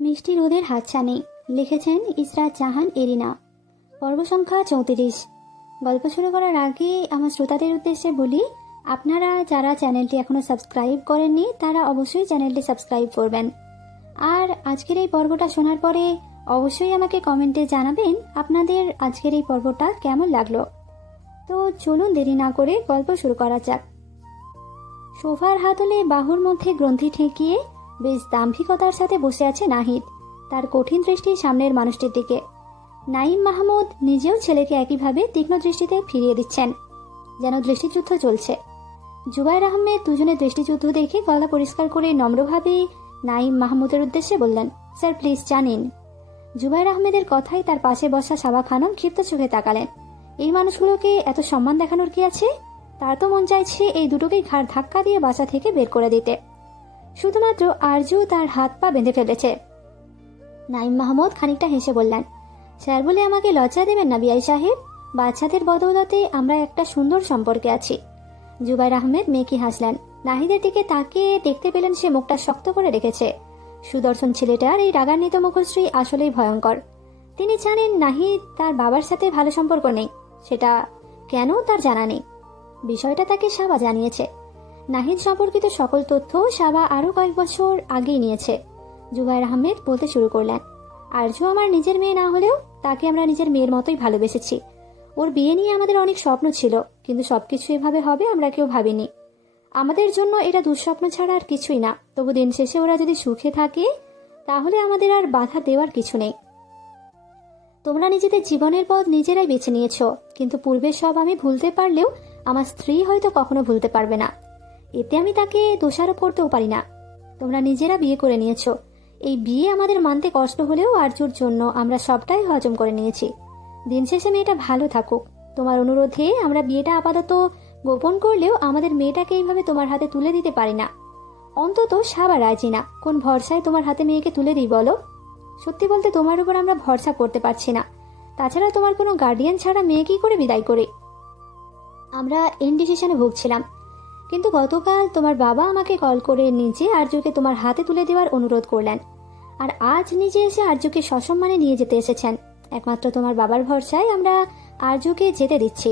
মিষ্টি রোদের হাতছানি। লিখেছেন ইসরাত জাহান এরিনা। পর্ব সংখ্যা 34। গল্প শুরু করার আগে আমার শ্রোতাদের উদ্দেশ্যে বলি, আপনারা যারা চ্যানেলটি এখনও সাবস্ক্রাইব করেননি তারা অবশ্যই চ্যানেলটি সাবস্ক্রাইব করবেন। আর আজকের এই পর্বটা শোনার পরে অবশ্যই আমাকে কমেন্টে জানাবেন আপনাদের আজকের এই পর্বটা কেমন লাগলো। তো চলুন দেরি না করে গল্প শুরু করা যাক। সোফার হাতলে বাহুর মধ্যে গ্রন্থি ঠেকিয়ে বেশ দাম্ভিকতার সাথে বসে আছে নাহিদ, তার কঠিন দৃষ্টি সামনের মানুষটির দিকে। নাঈম মাহমুদ নিজেও ছেলেকে একইভাবে তীক্ষ্ণ দৃষ্টিতে ফিরিয়ে দিচ্ছেন, যেন দৃষ্টিযুদ্ধ চলছে। জুবায়ের আহমেদ দুজনের দৃষ্টিযুদ্ধ দেখে গলা পরিষ্কার করে নম্রভাবে নাঈম মাহমুদের উদ্দেশ্যে বললেন, স্যার প্লিজ জানিন। জুবায়ের আহমেদের কথাই তার পাশে বসা সাবা খানম ক্ষিপ্ত চোখে তাকালেন। এই মানুষগুলোকে এত সম্মান দেখানোর কি আছে? তার তো মন চাইছে এই দুটোকেই ঘাড় ধাক্কা দিয়ে বাসা থেকে বের করে দিতে। শুধুমাত্র আরজু তার হাত পা বেঁধে ফেলেছে। নাঈম মাহমুদ খানিকটা হেসে বললেন, স্যার বলে আমাকে লজ্জা দেবেন না বিআই সাহেব। বাচ্চাদের বদৌলতে আমরা একটা সুন্দর সম্পর্কে আছি। জুবায়ের আহমেদ মেকি হাসলেন। নাহিদের দিকে তাকিয়ে দেখতে পেলেন সে মুখটা শক্ত করে রেখেছে। সুদর্শন ছেলেটার এই রাগান্বিত মুখশ্রী আসলেই ভয়ঙ্কর। তিনি জানেন নাহিদ তার বাবার সাথে ভালো সম্পর্ক নেই, সেটা কেন তার জানা নেই। বিষয়টা তাকে সাবা জানিয়েছে। নাহিদ সম্পর্কিত সকল তথ্য সাবা আরো কয়েক বছর আগেই নিয়েছে। জুবায়ের আহমেদ বলতে শুরু করলেন, আরজু আমার নিজের মেয়ে না হলেও তাকে আমরা নিজের মেয়ের মতোই ভালোবেসেছি। ওর বিয়ে নিয়ে আমাদের অনেক স্বপ্ন ছিল, কিন্তু সবকিছু এভাবে হবে আমরা কেউ ভাবিনি। আমাদের জন্য এটা দুঃস্বপ্ন ছাড়া আর কিছুই না। তবু দিন শেষে ওরা যদি সুখে থাকে তাহলে আমাদের আর বাধা দেওয়ার কিছু নেই। তোমরা নিজেদের জীবনের পথ নিজেরাই বেছে নিয়েছো, কিন্তু পূর্বের সব আমি ভুলতে পারলেও আমার স্ত্রী হয়তো কখনো ভুলতে পারবে না। এতে আমি তাকে দোষারোপ করতেও পারি না। তোমরা নিজেরা বিয়ে করে নিয়েছো। এই বিয়ে আমাদের মানতে কষ্ট হলেও আরজুর জন্য আমরা সবটাই হজম করে নিয়েছি। দিন শেষে মেয়েটা ভালো থাকুক। তোমার অনুরোধে আমরা বিয়েটা আপাতত গোপন করলেও আমাদের মেয়েটাকে এইভাবে তোমার হাতে তুলে দিতে পারি না। অন্তত সাবা রাজি না। কোন ভরসায় তোমার হাতে মেয়েকে তুলে দিই বলো? সত্যি বলতে তোমার উপর আমরা ভরসা করতে পারছি না। তাছাড়া তোমার কোনো গার্ডিয়ান ছাড়া মেয়ে কি করে বিদায় করে? আমরা ইনডিসিশনে ভুগছিলাম, কিন্তু গতকাল তোমার বাবা আমাকে কল করে নিজে আরজুকে তোমার হাতে তুলে দেওয়ার অনুরোধ করলেন। আর আজ নিজে এসে আরজুকে সসম্মানে নিয়ে যেতে এসেছেন। একমাত্র তোমার বাবার ভরসায় আমরা আরজুকে যেতে দিচ্ছি।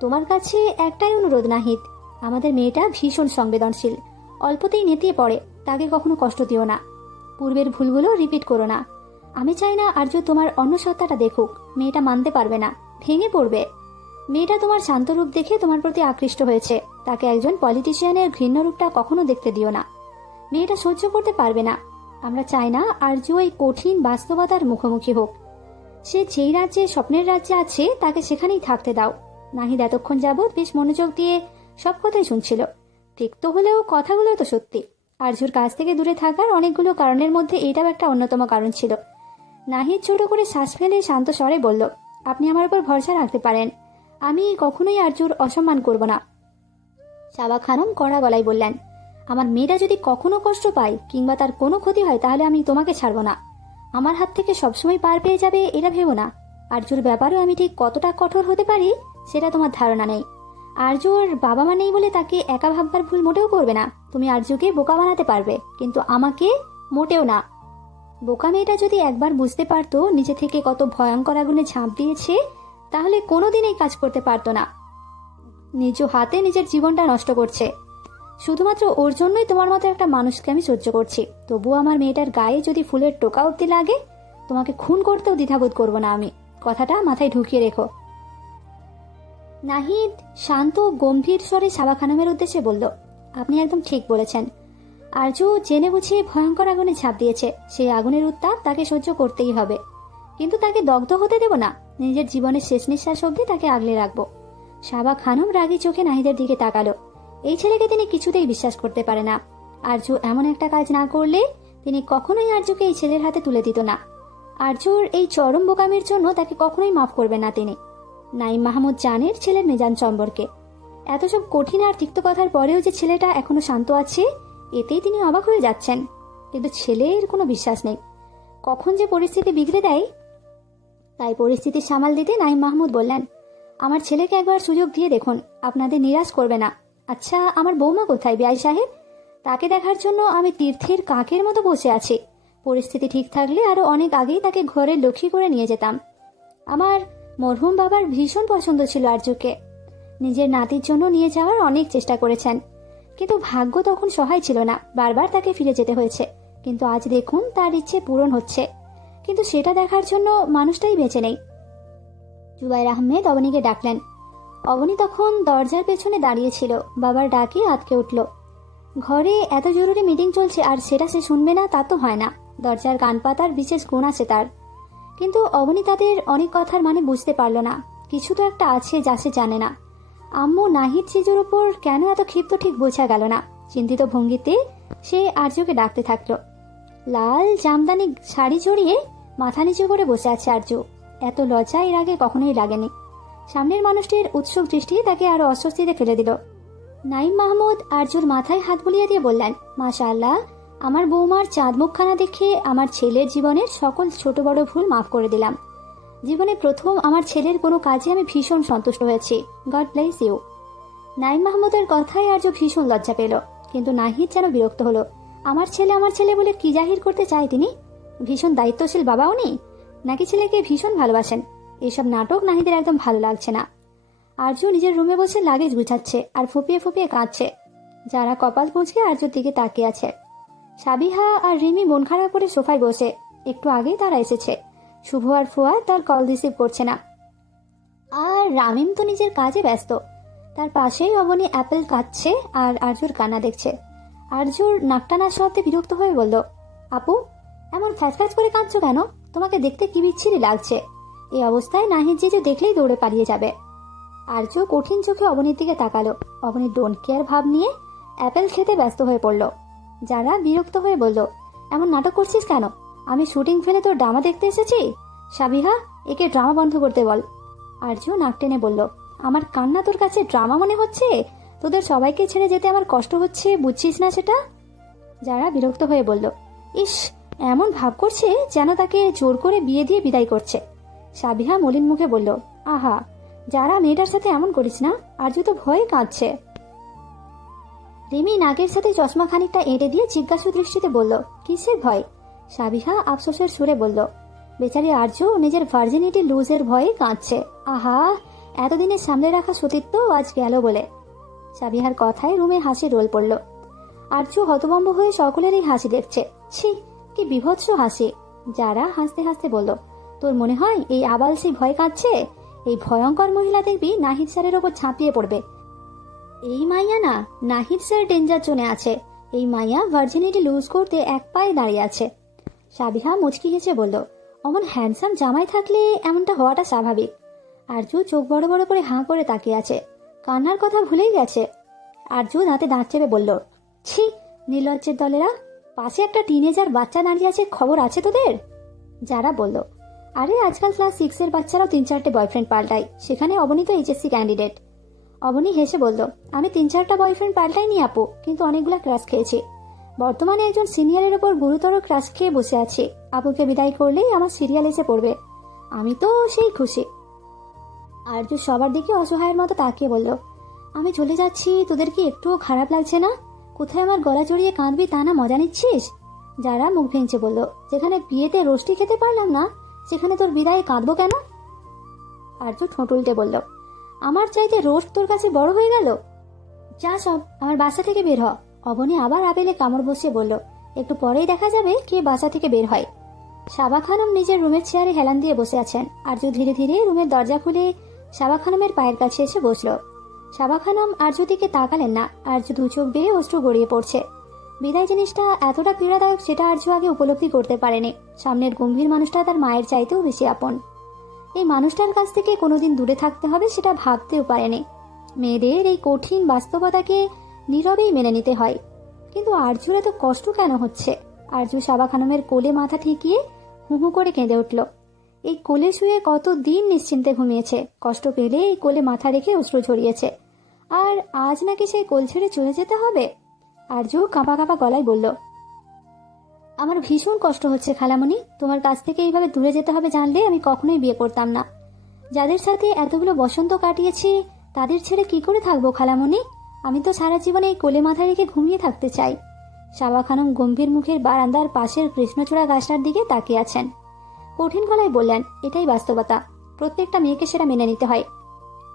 তোমার কাছে একটাই অনুরোধ নাহিদ, আমাদের মেয়েটা ভীষণ সংবেদনশীল, অল্পতেই নেতিয়ে পড়ে। তাকে কখনো কষ্ট দিও না। পূর্বের ভুলগুলো রিপিট করো না। আমি চাই না আরজু তোমার অন্য সত্তাটা দেখুক। মেয়েটা মানতে পারবে না, ভেঙে পড়বে। মেয়েটা তোমার শান্ত রূপ দেখে তোমার প্রতি আকৃষ্ট হয়েছে। তাকে একজন পলিটিশিয়ানের ঘৃণ্য রূপটা কখনো দেখতে দিও না। মেয়েটা সহ্য করতে পারবে না। আমরা চাই না আরজু এই কঠিন বাস্তবতার মুখোমুখি হোক। সে যেই রাজ্যে স্বপ্নের রাজ্যে আছে তাকে সেখানেই থাকতে দাও। নাহিদ এতক্ষণ যাবৎ বেশ মনোযোগ দিয়ে সব কথাই শুনছিল। তিক্ত হলেও কথাগুলো তো সত্যি। আরজুর কাছ থেকে দূরে থাকার অনেকগুলো কারণের মধ্যে এটাও একটা অন্যতম কারণ ছিল। নাহিদ ছোট করে শ্বাস ফেলে শান্ত স্বরে বলল, আপনি আমার উপর ভরসা রাখতে পারেন। আমি কখনোই আরজুর অসম্মান করব না। সাবা খানম কড়া গলায় বললেন, আমার মেয়েটা যদি কখনো কষ্ট পায় কিংবা তার কোনো ক্ষতি হয় তাহলে আমি তোমাকে ছাড়ব না। আমার হাত থেকে সবসময় পার পেয়ে যাবে এটা ভেবো না। আরজুর ব্যাপারেও আমি ঠিক কতটা কঠোর হতে পারি সেটা তোমার ধারণা নেই। আরজুর বাবা মা নেই বলে তাকে একা ভাববার ভুল মোটেও করবে না। তুমি আরজুকে বোকা বানাতে পারবে, কিন্তু আমাকে মোটেও না। বোকা মেয়েটা যদি একবার বুঝতে পারতো নিজে থেকে কত ভয়ঙ্কর আগুনে ঝাঁপ দিয়েছে তাহলে কোনোদিন এই কাজ করতে পারতো না। নিজ হাতে নিজের জীবনটা নষ্ট করছে। শুধুমাত্র ওর জন্যই তোমার মতো একটা মানুষকে আমি সহ্য করছি। তবুও আমার মেয়েটার গায়ে যদি ফুলের টোকা অব্দি লাগে তোমাকে খুন করতেও দ্বিধাবোধ করব না আমি। কথাটা মাথায় ঢুকিয়ে রেখো। নাহিদ শান্ত গম্ভীর স্বরে সাবা খানমের উদ্দেশ্যে বলল, আপনি একদম ঠিক বলেছেন। আরজু জেনে বুঝিয়ে ভয়ঙ্কর আগুনে ঝাঁপ দিয়েছে। সেই আগুনের উত্তাপ তাকে সহ্য করতেই হবে, কিন্তু তাকে দগ্ধ হতে দেব না। নিজের জীবনের শেষ নিঃশ্বাস অব্দি তাকে আগলে রাখবো। সাবা খানম রাগী চোখে নাহিদের দিকে তাকালো। এই ছেলেকে তিনি কিছুতেই বিশ্বাস করতে পারে না। আরজু এমন একটা কাজ না করলে তিনি কখনোই আরজুকে এই ছেলের হাতে তুলে দিত না। আরজুর এই চরম বোকামির জন্য তাকে কখনোই মাফ করবেন না তিনি। নাঈম মাহমুদ জানের ছেলের মেজান সম্পর্কে। এত সব কঠিন আর তিক্ত কথার পরেও যে ছেলেটা এখনো শান্ত আছে এতেই তিনি অবাক হয়ে যাচ্ছেন। কিন্তু ছেলের কোনো বিশ্বাস নেই, কখন যে পরিস্থিতি বিগড়ে দেয়। তাই পরিস্থিতি সামাল দিতে নাঈম মাহমুদ বললেন, আমার ছেলেকে একবার সুযোগ দিয়ে দেখুন, আপনাদের নিরাশ করবে না। আচ্ছা আমার বৌমা কোথায় বিআই সাহেব? তাকে দেখার জন্য আমি তীর্থের কাকের মতো বসে আছি। পরিস্থিতি ঠিক থাকলে আরো অনেক আগেই তাকে ঘরে লক্ষ্মী করে নিয়ে যেতাম। আমার মরহুম বাবার ভীষণ পছন্দ ছিল আরজুকে। নিজের নাতির জন্য নিয়ে যাওয়ার অনেক চেষ্টা করেছেন, কিন্তু ভাগ্য তখন সহায় ছিল না, বারবার তাকে ফিরে যেতে হয়েছে। কিন্তু আজ দেখুন তার ইচ্ছে পূরণ হচ্ছে, কিন্তু সেটা দেখার জন্য মানুষটাই বেঁচে নেই। জুবাইর আহমেদ অবনীকে ডাকলেন। অবনী তখন দরজার পেছনে দাঁড়িয়েছিল। বাবার ডাকে আটকে উঠল। ঘরে এত জরুরি মিটিং চলছে আর সেটা সে শুনবে না তা তো হয় না। দরজার কান পাতার বিশেষ গুণ আছে তার। কিন্তু অবনী তাদের অনেক কথার মানে বুঝতে পারল না। কিছু তো একটা আছে যা সে জানে না। আম্মু নাহিদ চিজুর উপর কেন এত ক্ষিপ্ত ঠিক বোঝা গেল না। চিন্তিত ভঙ্গিতে সে আর্যকে ডাকতে থাকলো। লাল জামদানি শাড়ি জড়িয়ে মাথা নিচু করে বসে আছে আর্য। এত লজ্জা এর আগে কখনোই লাগেনি। সামনের মানুষটির উৎসুক দৃষ্টি তাকে আরো অস্বস্তিতে ফেলে দিল। নাইম মাহমুদ আর্যুর মাথায় হাত বুলিয়ে দিয়ে বললেন, মাশাআল্লাহ, আমার বৌমার চাঁদ মুখখানা দেখে আমার ছেলের জীবনের সকল ছোট বড় ভুল মাফ করে দিলাম। জীবনে প্রথম আমার ছেলের কোনো কাজে আমি ভীষণ সন্তুষ্ট হয়েছি। God bless you. নাইম মাহমুদের কথায় আর্য ভীষণ লজ্জা পেল, কিন্তু নাহিদ যেন বিরক্ত হলো। আমার ছেলে বলে কি জাহির করতে চায় তিনি? ভীষণ দায়িত্বশীল বাবা উনি, নাকি ছেলেকে ভীষণ ভালোবাসেন? এসব নাটক নাহিদের একদম ভালো লাগছে না। আর্য নিজের রুমে বসে লাগেজ গুছাচ্ছে আর ফুপিয়ে ফুপিয়ে কাঁদছে। যারা কপাল কুঁচকে আর্যর দিকে তাকিয়ে আছে। সাবিহা আর রিমি মন খারাপ করে সোফায় বসে। একটু আগেই তারা এসেছে। শুভ আর ফুয়া তার কল রিসিভ করছে না। আর রামিম তো নিজের কাজে ব্যস্ত। তার পাশেই অবনী অ্যাপেল কাটছে আর আর্যুর কান্না দেখছে। আর্যুর নাকটানা শব্দে বিরক্ত হয়ে বলল, আপু, এমন ফ্যাচ ফ্যাচ করে কাঁদছো কেন? তোমাকে দেখতে কি বিচ্ছিরি লাগছে। এই অবস্থায় নাহিদ জিজু দেখলেই দৌড়ে পালিয়ে যাবে। আর্য কঠিন চোখে অবনীর দিকে তাকালো। অবনী ডোন্ট কেয়ার ভাব নিয়ে অ্যাপেল খেতে ব্যস্ত হয়ে পড়ল। যারা বিরক্ত হয়ে বলল, এমন নাটক করছিস কেন? আমি শুটিং ফেলে তোর ড্রামা দেখতে এসেছি। সাবিহা, একে ড্রামা বন্ধ করতে বল। আর্য নাক টেনে বলল, আমার কান্না তোর কাছে ড্রামা মনে হচ্ছে? তোদের সবাইকে ছেড়ে যেতে আমার কষ্ট হচ্ছে, বুঝছিস না সেটা? যারা বিরক্ত হয়ে বলল, ইস, এমন ভাব করছে যেন তাকে জোর করে বিয়ে দিয়ে বিদায় করছে। সাবিহা মলিন মুখে বলল, আহা, যারা মেয়েটার সাথে এমন করিস না। আর্য তো ভয়ে কাঁদছে। রিমি নাকের সাথে চশমা খানিকটা এঁটে দিয়ে জিজ্ঞাসু দৃষ্টিতে বলল, কিসের ভয়? সাবিহা আফসোসের সুরে বলল, বেচারি আর্য নিজের ভার্জিনিটি লুজের ভয়ে কাঁদছে। আহা, এতদিনে সামনে রাখা সতীত্ব আজ গেল বলে। সাবিহার কথায় রুমে হাসি রোল পড়ল। আর্য হতভম্ব হয়ে সকলেরই হাসি দেখছে। ছি, কি বিভৎস হাসি। যারা হাসতে হাসতে বলল, তোর মনে হয় এই আবাল সেই ভয় কাঁদছে? এই ভয়ঙ্কর মহিলা দেখবি নাহিদ স্যারের ওপর ঝাঁপিয়ে পড়বে। এই মাইয়া না, নাহিদ স্যার ডেঞ্জার জোনে আছে। এই মাইয়া ভার্জিনিটি লুজ করতে এক পায়ে দাঁড়িয়ে আছে। সাবিহা মুচকি হেসে বলল, অমন হ্যান্ডসাম জামাই থাকলে এমনটা হওয়াটা স্বাভাবিক। আরজু চোখ বড় বড় করে হাঁ করে তাকিয়ে আছে। কান্নার কথা ভুলেই গেছে। আরজু দাঁতে দাঁত চেপে বলল, ছি, নির্লজ্জের দলেরা। পাশে একটা টিনেজার বাচ্চা দাঁড়িয়ে আছে, খবর আছে তোদের? যারা বলল, আরে আজকাল ক্লাস 6-এর বাচ্চারাও 3-4টে বয়ফ্রেন্ড পাল্টায়, সেখানে অবনী তো এইচএসসি ক্যান্ডিডেট। অবনী হেসে বলল, আমি 3-4টা বয়ফ্রেন্ড পাল্টাইনি আপু, কিন্তু অনেকগুলা ক্রাশ খেয়েছি। বর্তমানে একজন সিনিয়রের ওপর গুরুতর ক্রাশ খেয়ে বসে আছি। আপুকে বিদায় করলেই আমার সিরিয়াল এসে পড়বে। আমি তো সেই খুশি। আরজু সবার দিকে অসহায়ের মতো তাকিয়ে বলল, আমি চলে যাচ্ছি, তোদের কি একটুও খারাপ লাগছে না? কোথায় আমার গলা জড়িয়ে কাঁদবি তা না মজা নিচ্ছিস? যারা মুখ ভেঙচে বলল, যেখানে বিয়েতে রোস্টি খেতে পারলাম না, সেখানে তোর বিদায়ে কাঁদবো কেন? আরজু ঠোঁট উল্টে বলল, আমার চাইতে রোস্ট তোর কাছে বড় হয়ে গেল? যা সব, আমার বাসা থেকে বের হ। অবনী আবার আবেলে কামড় বসিয়ে বলল, একটু পরেই দেখা যাবে কে বাসা থেকে বের হয়। সাবা খানম নিজের রুমের চেয়ারে হেলান দিয়ে বসে আছেন। আরজু ধীরে ধীরে রুমের দরজা খুলে সাবা খানমের পায়ের কাছে এসে বসল। সাবা খানম আরজুর দিকে তাকালেন না। আরজু দু চোখ বেয়ে অশ্রু গড়িয়ে পড়ছে। বিদায় জিনিসটা এতটা পীড়াদায়ক সেটা আরজু আগে উপলব্ধি করতে পারেনি। সামনের গম্ভীর মানুষটা তার মায়ের চাইতেও বেশি আপন। এই মানুষটার কাছ থেকে কোনোদিন দূরে থাকতে হবে সেটা ভাবতেও পারেনি। মেয়েদের এই কঠিন বাস্তবতাকে নীরবেই মেনে নিতে হয়। কিন্তু আরজুর এত কষ্ট কেন হচ্ছে? আরজু সাবা খানমের কোলে মাথা ঠেকিয়ে হু হু করে কেঁদে উঠল। এই কোলে শুয়ে কতদিন নিশ্চিন্তে ঘুমিয়েছে, কষ্ট পেলে এই কোলে মাথা রেখে অশ্রু ঝরিয়েছে, আর আজ নাকি সেই কোল ছেড়ে চলে যেতে হবে? আরজু কাঁপা কাঁপা গলায় বলল, আমার ভীষণ কষ্ট হচ্ছে খালামণি। তোমার কাছ থেকে এইভাবে দূরে যেতে হবে জানলে আমি কখনোই বিয়ে করতাম না। যাদের সাথে এতগুলো বসন্ত কাটিয়েছি তাদের ছেড়ে কি করে থাকবো খালামণি? আমি তো সারা জীবনে এই কোলে মাথা রেখে ঘুমিয়ে থাকতে চাই। সাবা খানম গম্ভীর মুখের বারান্দার পাশের কৃষ্ণচূড়া গাছটার দিকে তাকিয়ে আছেন। কঠিন গলায় বললেন, এটাই বাস্তবতা, প্রত্যেকটা মেয়েকে সেটা মেনে নিতে হয়।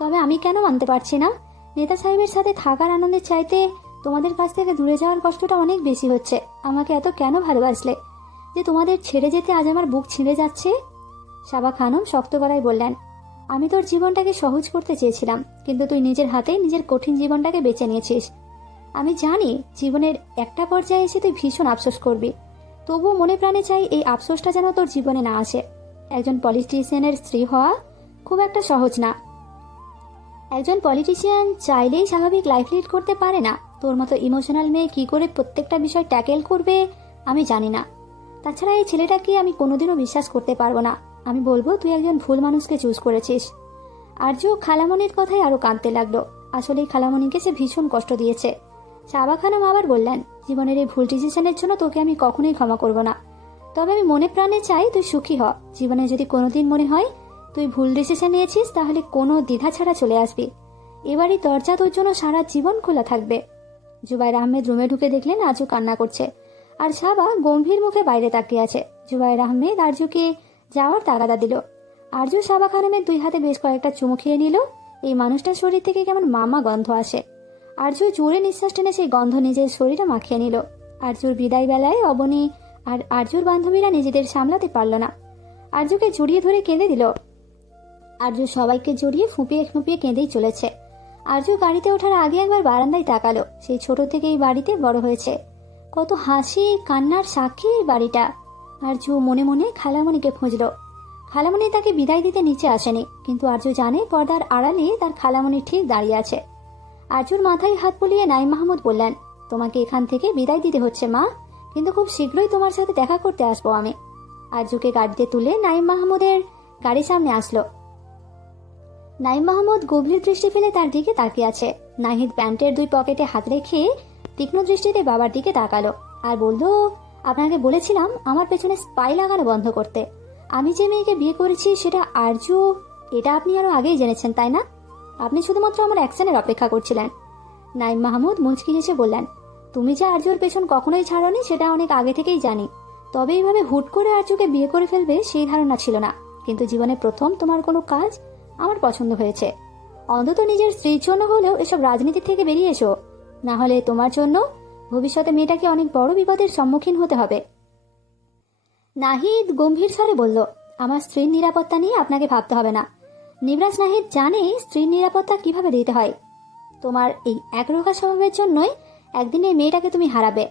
তবে আমি কেন মানতে পারছি না? নেতা সাহেবের সাথে থাকার আনন্দের চাইতে তোমাদের কাছ থেকে দূরে যাওয়ার কষ্টটা অনেক বেশি হচ্ছে। আমাকে এত কেন ভালোবাসলে যে তোমাদের ছেড়ে যেতে আজ আমার বুক ছিঁড়ে যাচ্ছে? সাবা খানম শক্ত গলায় বললেন, আমি তোর জীবনটাকে সহজ করতে চেয়েছিলাম, কিন্তু তুই নিজের হাতে নিজের কঠিন জীবনটাকে বেছে নিয়েছিস। আমি জানি জীবনের একটা পর্যায়ে এসে তুই ভীষণ আফসোস করবি, তবুও মনে প্রাণে চাই এই আফসোসটা যেন তোর জীবনে না আসে। একজন পলিটিশিয়ানের স্ত্রী হওয়া খুব একটা সহজ না। একজন পলিটিশিয়ান চাইলেই স্বাভাবিক লাইফ লিড করতে পারে না। তোর মতো ইমোশনাল মেয়ে কি করে প্রত্যেকটা বিষয় ট্যাকেল করবে আমি জানি না। তাছাড়া এই ছেলেটাকে আমি কোনোদিনও বিশ্বাস করতে পারবো না। আমি বলবো তুই একজন ভুল মানুষকে চুজ করেছিস। আর্য খালামণির কথায় আরো কাঁদতে লাগলো। আসলে খালামণিকে সে ভীষণ কষ্ট দিয়েছে। সাবা খানম আবার বললেন, জীবনের এই ভুল ডিসিশনের জন্য তোকে আমি কখনোই ক্ষমা করব না। তবে আমি মনে প্রাণে চাই তুই সুখী হ। জীবনে যদি কোনোদিন মনে হয় তুই ভুল ডিসিশন নিয়েছিস, তাহলে কোনো দ্বিধা ছাড়া চলে আসবি। এবারই দরজা তোর জন্য সারা জীবন খোলা থাকবে। জুবাইর আহমেদ রুমে ঢুকে দেখলেন আরজু কান্না করছে, আর সাবা গম্ভীর মুখে বাইরে তাকিয়ে আছে। জুবাইর আহমেদ আরজুকে যাওয়ার তাগাদা দিল। আরজু সাবা খানমের দুই হাতে বেশ কয়েকটা চুমু খেয়ে নিল। এই মানুষটার শরীর থেকে কেমন মামা গন্ধ আসে। আরজু জোরে নিঃশ্বাস টেনে সেই গন্ধ নিজের শরীরে মাখিয়ে নিল। আরজুর বিদায় বেলায় অবনী আর আরজুর বান্ধবীরা নিজেদের সামলাতে পারল না, আরজুকে জড়িয়ে ধরে কেঁদে দিল। আরজু সবাইকে জড়িয়ে ফুঁপিয়ে ফুঁপিয়ে কেঁদেই চলেছে। আরজু গাড়িতে ওঠার আগে একবার বারান্দায় তাকালো। সেই ছোট থেকে এই বাড়িতে বড় হয়েছে, কত হাসি কান্নার সাক্ষী এই বাড়িটা। আরজু মনে মনে খালামণিকে খুঁজল। খালামণি তাকে বিদায় দিতে নিচে আসেনি, কিন্তু আরজু জানে পর্দার আড়ালে তার খালামণি ঠিক দাঁড়িয়ে আছে। আরজুর মাথায় হাত বুলিয়ে নাইম মাহমুদ বললেন, তোমাকে এখান থেকে বিদায় দিতে হচ্ছে মা, কিন্তু খুব শীঘ্রই তোমার সাথে দেখা করতে আসবো আমি। আরজুকে গাড়িতে তুলে নাইম মাহমুদের গাড়ির সামনে আসলো। নাইম মাহমুদ গভীর দৃষ্টি ফেলে তার দিকে তাকিয়ে আছে। নাহিদ প্যান্টের দুই পকেটে হাত রেখে তীক্ষ্ণ দৃষ্টিতে বাবার দিকে তাকালো আর বলল, আপনাকে বলেছিলাম আমার পেছনে স্পাই লাগানো বন্ধ করতে। আমি যে মেয়েকে বিয়ে করেছি সেটা আরজু, এটা আপনি আরো আগেই জেনেছেন তাই না? আপনি শুধুমাত্র আমার অ্যাকশনের অপেক্ষা করছিলেন। নাইম মাহমুদ মুচকি হেসে বললেন, তুমি যে আরজুর পেছন কখনোই ছাড়োনি সেটা অনেক আগে থেকেই জানি। তবে এইভাবে হুট করে আরজুকে বিয়ে করে ফেলবে সেই ধারণা ছিল না। কিন্তু জীবনে প্রথম তোমার কোনো কাজ আমার পছন্দ হয়েছে। অন্তত নিজের স্ত্রীর জন্য হলেও এসব রাজনীতি থেকে বেরিয়ে এসো, না হলে তোমার জন্য ভবিষ্যতে মেয়েটাকে অনেক বড় বিপদের সম্মুখীন হতে হবে। নাহিদ গম্ভীর স্বরে বলল, আমার স্ত্রীর নিরাপত্তা নিয়ে আপনাকে ভাবতে হবে না। নিবরাজ নাহিদ জানে স্ত্রীর নিরাপত্তা কিভাবে দিতে হয়। তোমার এই একরোখা স্বভাবের জন্যই একদিন এই মেয়েটাকে তুমি হারাবে।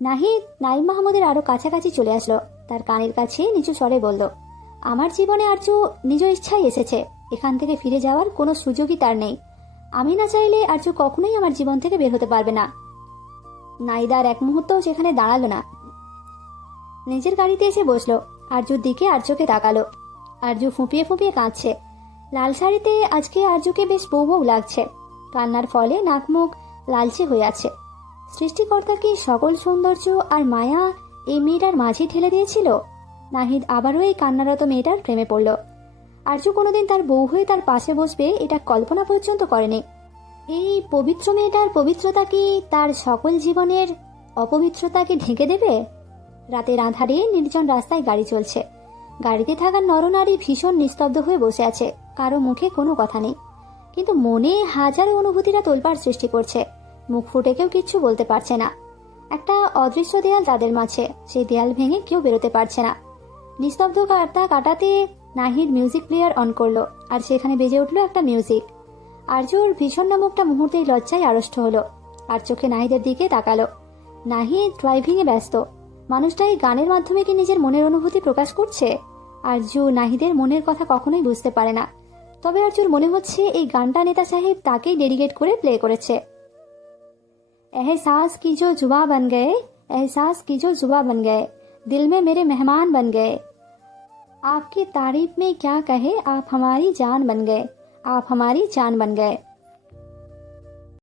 নাহিদ নাইম মাহমুদের আরো কাছাকাছি চলে আসলো। তার কানের কাছে নিচু স্বরে বলল, আমার জীবনে আরজু নিজ ইচ্ছাই এসেছে। এখান থেকে ফিরে যাওয়ার কোনো সুযোগই তার নেই। আমি না চাইলে আরজু কখনোই আমার জীবন থেকে বের হতে পারবে না। নাইদার এক মুহূর্তও সেখানে দাঁড়ালো না, নিজের গাড়িতে এসে বসলো। আরজুর দিকে আরজুকে তাকালো। আরজু ফুঁপিয়ে ফুঁপিয়ে কাঁদছে। লাল শাড়িতে আজকে আরজুকে বেশ বউ বউ লাগছে। কান্নার ফলে নাক মুখ লালচে হয়ে আছে। সৃষ্টিকর্তা কি সকল সৌন্দর্য আর মায়া এই মেয়েটার মাঝে ঠেলে দিয়েছিল? নাহিদ আবারও এই কান্নারত মেয়েটার প্রেমে পড়ল। আরজু কোনোদিন তার বউ হয়ে তার পাশে বসবে এটা কল্পনা পর্যন্ত করেনি। এই পবিত্র মেয়েটার পবিত্রতা কি তার সকল জীবনের অপবিত্রতাকে ঢেকে দেবে? রাতের আঁধারে নির্জন রাস্তায় গাড়ি চলছে। গাড়িতে থাকা নরনারী ভীষণ নিস্তব্ধ হয়ে বসে আছে, কারো মুখে কোনো কথা নেই, কিন্তু মনে হাজারো অনুভূতিরা তোলপাড় সৃষ্টি করছে। মুখ ফুটে কেউ কিচ্ছু বলতে পারছে না। একটা অদৃশ্য দেয়াল তাদের মাঝে, সেই দেয়াল ভেঙে কেউ বেরোতে পারছে না। নিস্তব্ধ কাটাতে নাহিদ মিউজিক প্লেয়ার অন করলো, আর সেখানে বেজে উঠলো একটা মিউজিক। আরজুর ভীষণ মুখটা মুহূর্তেই লজ্জায় আড়ষ্ট হলো, আর চোখে নাহিদের দিকে তাকালো। নাহিদ ড্রাইভিংয়ে ব্যস্ত। মানুষটা এই গানের মাধ্যমে কি নিজের মনের অনুভূতি প্রকাশ করছে? আরজু নাহিদের মনের কথা কখনোই বুঝতে পারে না। তবে আরজুর মনে হচ্ছে এই গানটা নেতা সাহেব তাকেই ডেডিকেট করে প্লে করেছে। एहसास की जो जुबा बन गए, एहसास की जो जुबा बन गए, दिल में मेरे मेहमान बन गए, आपकी तारीफ में क्या कहे, आप हमारी जान बन गए, आप हमारी जान बन गए।